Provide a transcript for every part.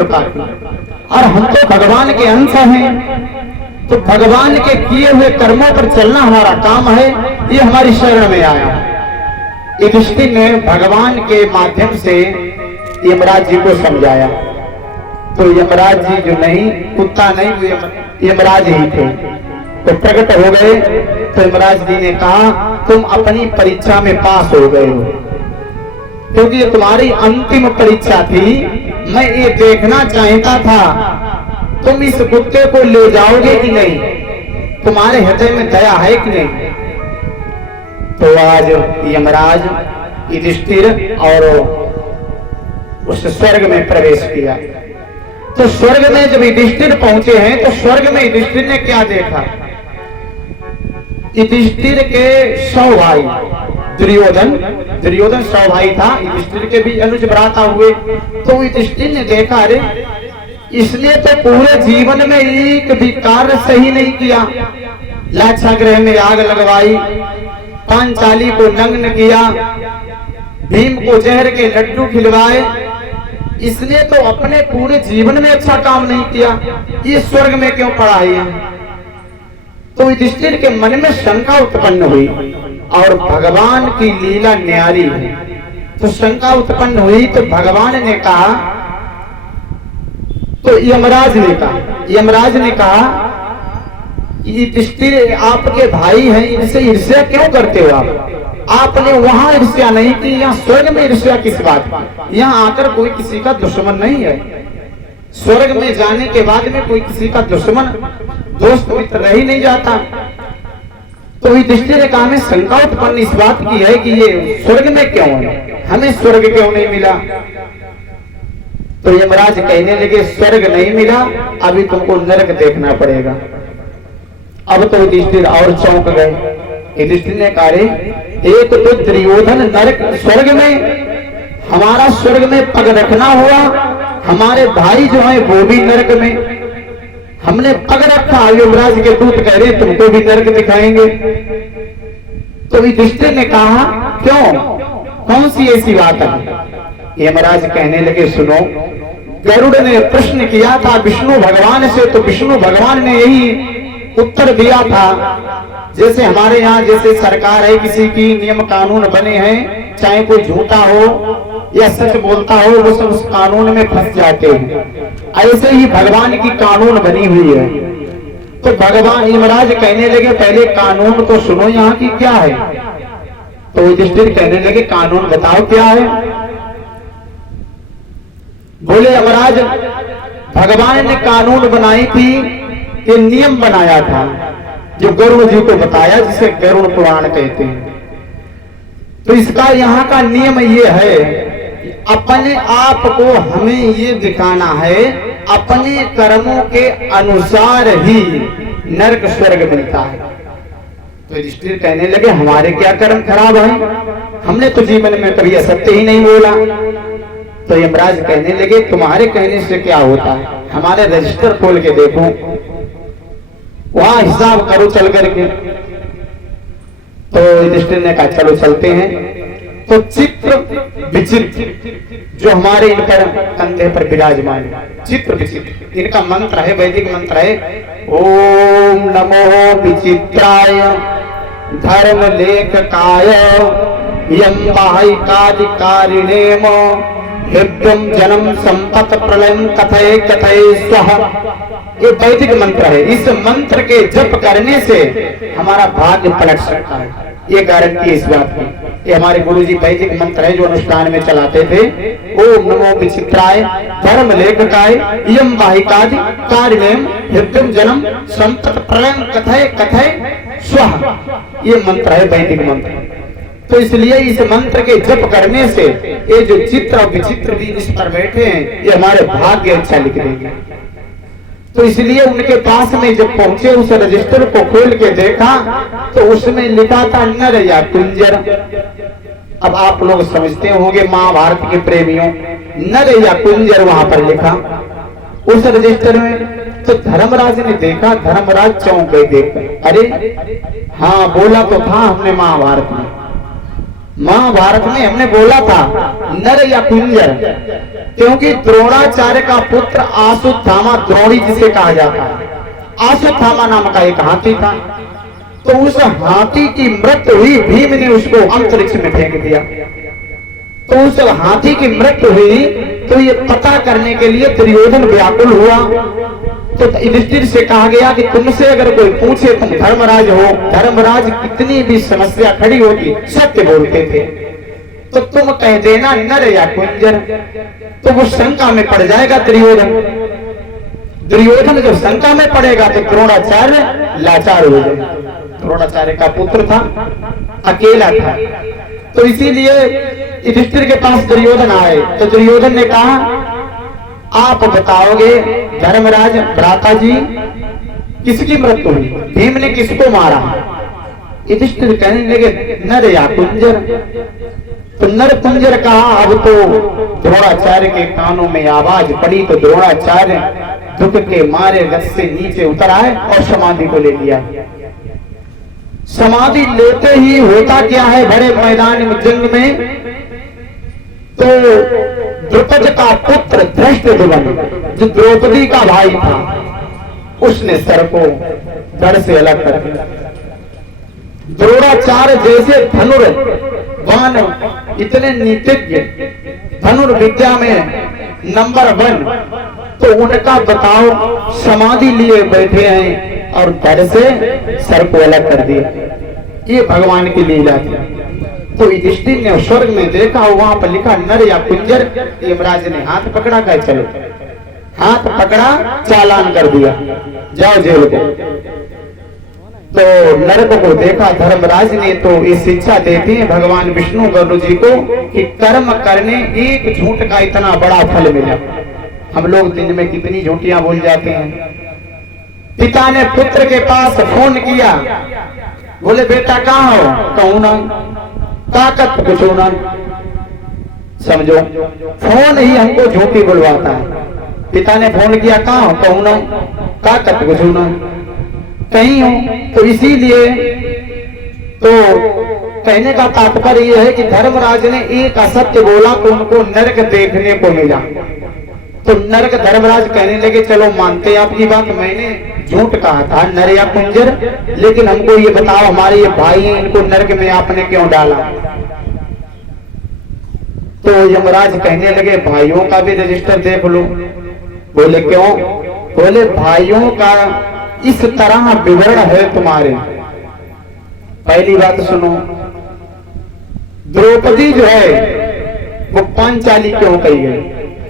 और हम तो भगवान के अंश हैं, तो भगवान के किए हुए कर्मों पर चलना हमारा काम है। ये हमारी शरण में आया। युधिष्ठिर ने भगवान के माध्यम से यमराज जी को समझाया, तो यमराज जी जो नहीं, कुत्ता नहीं, वो यमराज ही थे, तो प्रकट हो गए। तो यमराज जी ने कहा, तुम अपनी परीक्षा में पास हो गए हो, क्योंकि ये तुम्हारी अंतिम परीक्षा थी। मैं ये देखना चाहता था तुम इस कुत्ते को ले जाओगे कि नहीं, तुम्हारे हृदय में दया है कि नहीं। तो आज यमराज युधिष्ठिर और उस स्वर्ग में प्रवेश किया। तो स्वर्ग में जब युधिष्ठिर पहुंचे हैं, तो स्वर्ग में युधिष्ठिर ने क्या देखा? युधिष्ठिर के 100 भाई, दुर्योधन 100 भाई था, युधिष्ठिर के भी अनुज भ्राता हुए। तो युधिष्ठिर ने देखा, अरे इसने तो पूरे जीवन में एक भी कार्य सही नहीं किया। लाक्षागृह में आग लगवाई, पांचाली को नग्न किया, भीम को जहर के लड्डू खिलवाए, इसने तो अपने पूरे जीवन में अच्छा काम नहीं किया, ये स्वर्ग में क्यों पड़ा है? तो युधिष्ठिर के मन में शंका उत्पन्न हुई, और भगवान की लीला न्यारी है, तो शंका उत्पन्न हुई। तो भगवान ने कहा, तो यमराज ने कहा, युधिष्ठिर आपके भाई हैं, इनसे ईर्ष्या क्यों करते हो आपने वहां ईर्ष्या नहीं की, यहाँ स्वर्ग में ईर्ष्या किस बात की? यहाँ आकर कोई किसी का दुश्मन नहीं है। स्वर्ग में जाने के बाद में कोई किसी का दुश्मन, दोस्त मित्र रह ही नहीं जाता। तो युधिष्ठिर ने कहा, हमें शंका उत्पन्न इस बात की है कि ये स्वर्ग में क्यों है, हमें स्वर्ग क्यों नहीं मिला? तो यमराज कहने लगे, स्वर्ग नहीं मिला, अभी तुमको नरक देखना पड़ेगा। अब तो युधिष्ठिर और चौंक गए। युधिष्ठिर ने कहा, एक तो दुर्योधन नरक स्वर्ग में, हमारा स्वर्ग में पग रखना हुआ, हमारे भाई जो है वो भी नरक में, हमने पग रखा। यमराज के दूत कह रहे तुमको भी नरक दिखाएंगे। तो युधिष्ठिर ने कहा, क्यों, कौन सी ऐसी बात है? यमराज कहने लगे, सुनो, गरुड़ ने प्रश्न किया था विष्णु भगवान से, तो विष्णु भगवान ने यही उत्तर दिया था, जैसे हमारे यहाँ जैसे सरकार है, किसी की नियम कानून बने हैं, चाहे कोई झूठा हो या सच बोलता हो, वो सब उस कानून में फंस जाते हैं, ऐसे ही भगवान की कानून बनी हुई है। तो भगवान यमराज कहने लगे, पहले कानून तो सुनो, यहाँ की क्या है? तो युधिष्ठिर कहने लगे, कानून बताओ क्या है? बोले यमराज, भगवान ने कानून बनाई थी, ये नियम बनाया था, जो गरुड़ जी को बताया, जिसे गरुड़ पुराण कहते हैं। तो इसका यहाँ का नियम ये है, अपने आप को हमें ये दिखाना है, अपने कर्मों के अनुसार ही नरक स्वर्ग मिलता है। तो युधिष्ठिर कहने लगे, हमारे क्या कर्म खराब है, हमने तो जीवन में कभी असत्य ही नहीं बोला। तो यमराज कहने लगे, तुम्हारे कहने से क्या होता है, हमारे रजिस्टर खोल के देखो, वहां हिसाब करो चल करके। तो युधिष्ठिर ने कहा, चलो चलते हैं। तो चित्र विचित्र जो हमारे इन पर कंधे पर विराजमान, चित्र विचित्र, इनका मंत्र है, वैदिक मंत्र है, ओम नमो विचित्राय धर्म लेखकाय यम बाहिकाधिकारिणेम हृदयम जन्म संपत प्रलयम कथय कथय स्वः। ये वैदिक मंत्र है, इस मंत्र के जप करने से हमारा भाग्य पलट सकता है, ये गारंटी है इस बात की। ये हमारे गुरुजी वैदिक मंत्र है जो अनुष्ठान में चलाते थे। ओम नमो विचित्राय धर्म लेखकाय यम बाहिकादि कारिणेम हृदयम जन्म संपत प्रलयम कथय कथय स्वः, ये मंत्र है वैदिक मंत्र। तो इसलिए इस मंत्र के जप करने से ये जो चित्र और विचित्र भी इस पर बैठे हैं, ये हमारे भाग्य अच्छा लिख देंगे। तो इसलिए उनके पास में जब पहुंचे, उस रजिस्टर को खोल के देखा, तो उसमें लिखा था नर या कुंजर। अब आप लोग समझते होंगे महाभारत के प्रेमियों, नर या कुंजर वहां पर लिखा उस रजिस्टर में। तो धर्मराज ने देखा, धर्मराज चौंक गए देखकर, अरे हाँ बोला तो था हमने महाभारत में, महाभारत में हमने बोला था नर या कुंजर, क्योंकि द्रोणाचार्य का पुत्र आशुत्थामा द्रोणी जिसे कहा जाता है, आशुत्थामा नाम का एक हाथी था। तो उस हाथी की मृत्यु हुई, भीम ने उसको अंतरिक्ष में फेंक दिया। तो उस हाथी की मृत्यु हुई तो ये पता करने के लिए दुर्योधन व्याकुल हुआ। तो युधिष्ठिर से कहा गया कि तुमसे अगर कोई पूछे तुम धर्मराज हो, धर्मराज कितनी भी समस्या खड़ी होगी सत्य बोलते थे, तो तुम कह देना नर या कुंजर। तो वो शंका में पड़ जाएगा दुर्योधन। दुर्योधन जब शंका में पड़ेगा तो द्रोणाचार्य लाचार हो जाएगा। द्रोणाचार्य का पुत्र था, अकेला था, तो इसीलिए युधिष्ठिर के पास दुर्योधन आए। तो दुर्योधन ने कहा आप बताओगे धर्मराज भ्राता जी किसकी मृत्यु हुई, भीम ने किसको मारा? युधिष्ठिर कहने लगे नर या कुंजर। तो नर कुंजर कहा। अब तो द्रोणाचार्य के कानों में आवाज पड़ी तो द्रोणाचार्य दुख के मारे रथ से नीचे उतर आए और समाधि को ले लिया। समाधि लेते ही होता क्या है, बड़े मैदान में जंग में तो द्रुपद का पुत्र धृष्टद्युम्न जो द्रौपदी का भाई था, उसने सर को धड़ से अलग कर दिया। द्रोणाचार्य जैसे धनुर्वान, इतने नीतिज्ञ, धनुर्विद्या में नंबर 1, तो उनका बताओ समाधि लिए बैठे हैं और धड़ से सर को अलग कर दिया। ये भगवान की लीला थी। तो युधिष्ठिर ने स्वर्ग में देखा, वहां पर लिखा नर या कुंजर। यमराज ने हाथ पकड़ा, कहा चलो, हाथ पकड़ा, चालान कर दिया, जाओ जेल को। तो नरक को देखा धर्मराज ने, तो ये शिक्षा देते हैं भगवान विष्णु गरुड़ जी को कि कर्म करने एक झूठ का इतना बड़ा फल मिला। हम लोग दिन में कितनी झूठियां बोल जाते हैं। पिता ने पुत्र के पास फोन किया, बोले बेटा कहाँ हो? कहूं ना, ताकत कुछ ना, समझो फोन ही हमको झूठी बुलवाता है। पिता ने फोन किया, कहाँ हो? कहूं ना, ताकत कुछ ना, कहीं हो। तो इसीलिए तो कहने का तात्पर्य यह है कि धर्मराज ने एक असत्य बोला तो उनको नरक देखने को मिला। तो नरक धर्मराज कहने लगे चलो मानते आपकी बात, मैंने झूठ कहा था नर या कुंजर, लेकिन हमको ये बताओ हमारे ये भाई हैं, इनको नरक में आपने क्यों डाला? तो यमराज कहने लगे भाइयों का भी रजिस्टर देख लो। बोले क्यों? बोले भाइयों का इस तरह विवरण है तुम्हारे। पहली बात सुनो, द्रौपदी जो है वो पांचाली क्यों कही गई?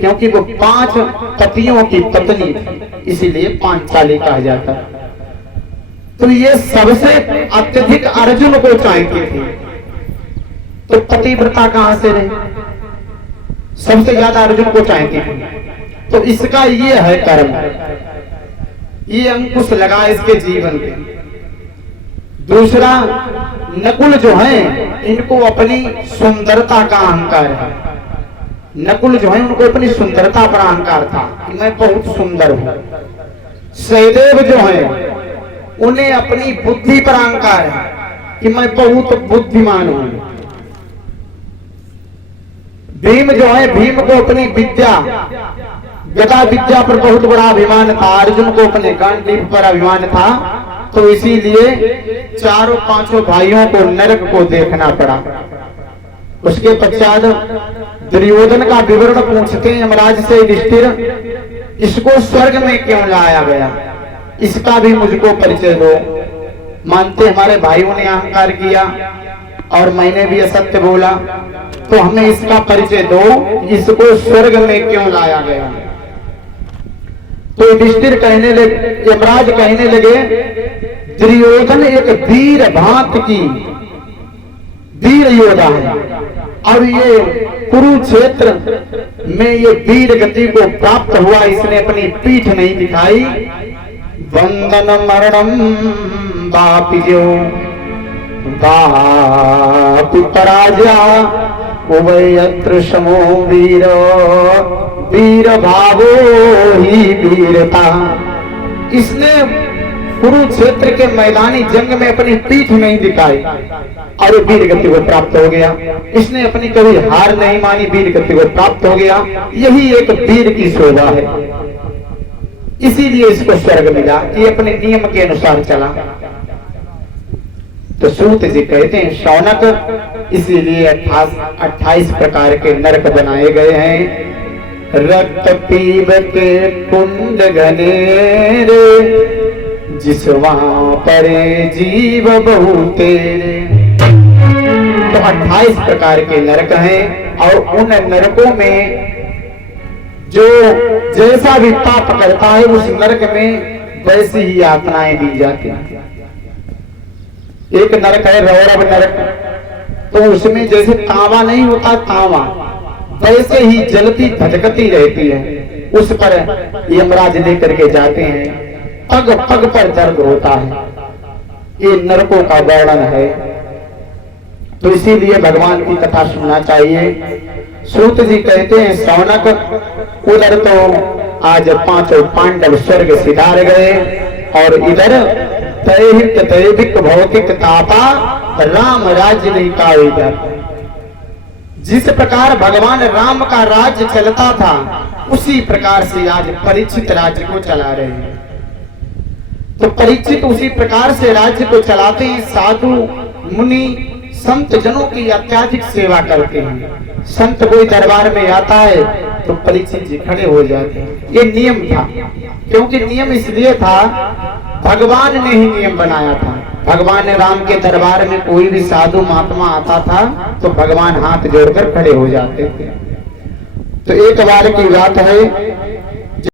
क्योंकि वो 5 पतियों की पत्नी थी, इसीलिए पांचाली कहा जाता। तो ये सबसे अत्यधिक अर्जुन को चाहती थी, तो पतिव्रता कहां से रही? सबसे ज्यादा अर्जुन को चाहती थी। तो इसका ये है कर्म, ये अंकुश लगा इसके जीवन के। दूसरा, नकुल जो है इनको अपनी सुंदरता का अहंकार है। नकुल जो है उनको अपनी सुंदरता पर अहंकार था कि मैं बहुत सुंदर हूं। सहदेव जो है उन्हें अपनी बुद्धि पर अहंकार है कि मैं बहुत बुद्धिमान हूं। भीम जो है, भीम को अपनी विद्या, गदा विद्या पर बहुत बड़ा अभिमान था। अर्जुन को अपने गांडीव पर अभिमान था। तो इसीलिए चारों 5 भाइयों को नरक को देखना पड़ा। उसके पश्चात दुर्योधन का विवरण पूछते हैं यमराज से युधिष्ठिर, इसको स्वर्ग में क्यों लाया गया, इसका भी मुझको परिचय दो। मानते हमारे भाइयों ने अहंकार किया और मैंने भी असत्य बोला, तो हमें इसका परिचय दो, इसको स्वर्ग में क्यों लाया गया। तो युधिष्ठिर कहने लगे, यमराज कहने लगे, दुर्योधन एक वीर भांत की वीर योद्धा है और ये कुरुक्षेत्र में ये वीर गति को प्राप्त हुआ, इसने अपनी पीठ नहीं दिखाई। वंदन मरणम बापिजो बापि पराजया उभयत्र समो वीर वीर भावो ही वीरता। इसने कुरुक्षेत्र के मैदानी जंग में अपनी पीठ नहीं दिखाई और वीर गति को प्राप्त हो गया। इसने अपनी कभी हार नहीं मानी, वीर गति को प्राप्त हो गया। यही एक वीर की शोभा है, इसीलिए इसको स्वर्ग मिला। ये अपने नियम के अनुसार चला। तो सूत जी कहते हैं शौनक, इसीलिए 28 प्रकार के नरक बनाए गए हैं। रक्त पीब के कुंड घनेरे, जिसवा परे जीव बहु तेरे। तो 28 प्रकार के नरक हैं और उन नरकों में जो जैसा भी पाप करता है उस नरक में वैसी ही यातनाएं दी जाती हैं। एक नरक है रौरव नरक, तो उसमें जैसे तावा नहीं होता तावा, वैसे ही जलती भटकती रहती है। उस पर यमराज लेकर के जाते हैं, पग पग पर दर्द होता है। ये नरकों का वर्णन है। तो इसीलिए भगवान की कथा सुनना चाहिए। सूत जी कहते हैं शौनक, उधर तो आज 5 पांडव स्वर्ग सिधार गए और इधर दैहिक दैविक भौतिक तापा राम राज्य नहीं का। इधर जिस प्रकार भगवान राम का राज्य चलता था उसी प्रकार से आज परीक्षित राज्य को चला रहे हैं। तो परीक्षित उसी प्रकार से राज्य को चलाते हैं। साधु मुनि संत जनों की अत्याधिक सेवा करते हैं। संत कोई दरबार में आता है तो परीक्षित जी खड़े हो जाते हैं। ये नियम था, क्योंकि नियम इसलिए था भगवान ने ही नियम बनाया था। भगवान राम के दरबार में कोई भी साधु महात्मा आता था तो भगवान हाथ जोड़कर खड़े हो जाते थे। तो एक बार की बात है,